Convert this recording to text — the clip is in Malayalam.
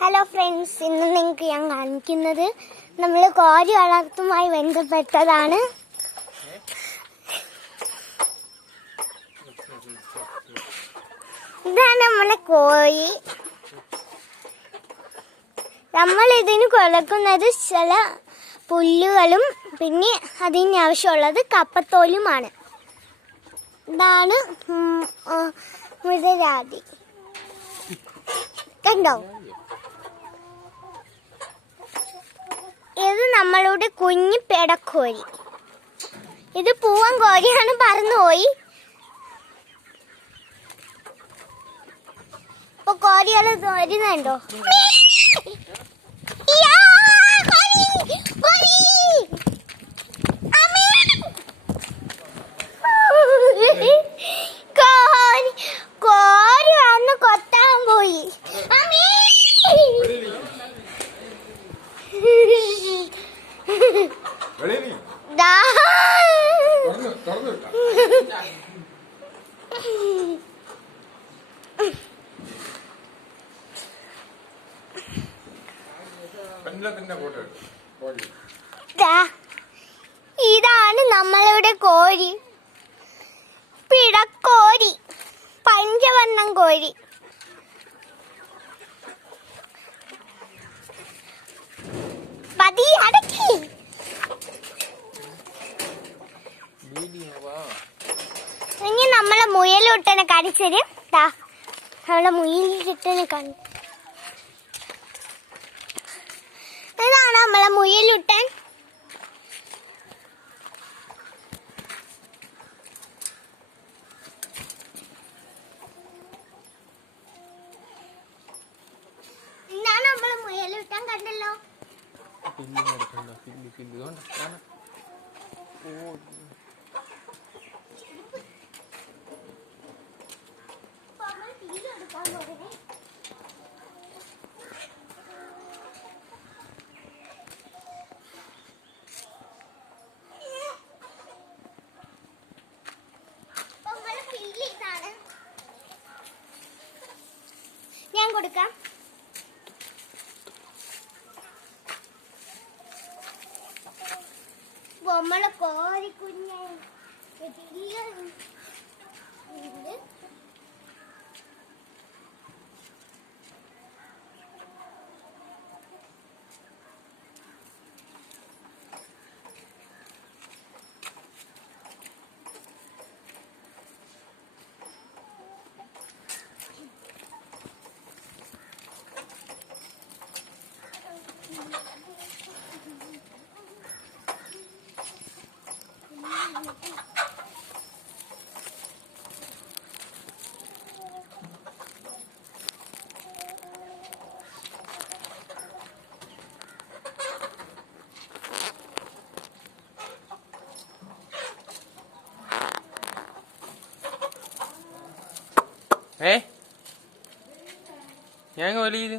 ഹലോ ഫ്രണ്ട്സ്, ഇന്ന് നിങ്ങൾക്ക് ഞാൻ കാണിക്കുന്നത് നമ്മൾ കോഴി വളർത്തുമായി ബന്ധപ്പെട്ടതാണ്. ഇതാണ് നമ്മളെ കോഴി. നമ്മൾ ഇതിന് കൊടുക്കുന്നത് ചില പുല്ലുകളും പിന്നെ അതിന് ആവശ്യമുള്ളത് കപ്പത്തോലുമാണ്. ഇതാണ് മൃതരാതി. കണ്ടോ? ഇത് നമ്മളുടെ കുഞ്ഞു പെടക്കോഴി. ഇത് പൂവൻ കോഴിയാണ്, പറന്നുപോയി. ഇപ്പൊ കോഴികൾ വരുന്നുണ്ടോ? കോഴി വന്ന് കൊത്താൻ പോയി. ഇതാണ് നമ്മളുടെ കോഴി, പിടക്കോഴി, പഞ്ചവർണ്ണം കോഴി. അടക്കി ഇനി നമ്മളെ മുയലുട്ടനെ കാണിച്ചത്. നമ്മളെ മുയലുട്ടനെ കാണി. ഇതാണ് നമ്മളെ മുയലുട്ടൻ. ഇതാണ് നമ്മളെ മുയലുട്ടൻ. കണ്ടല്ലോ? ഞാൻ കൊടുക്കാം. നമ്മളെ കോഴിക്കുഞ്ഞ് ഞാൻ വലിയത്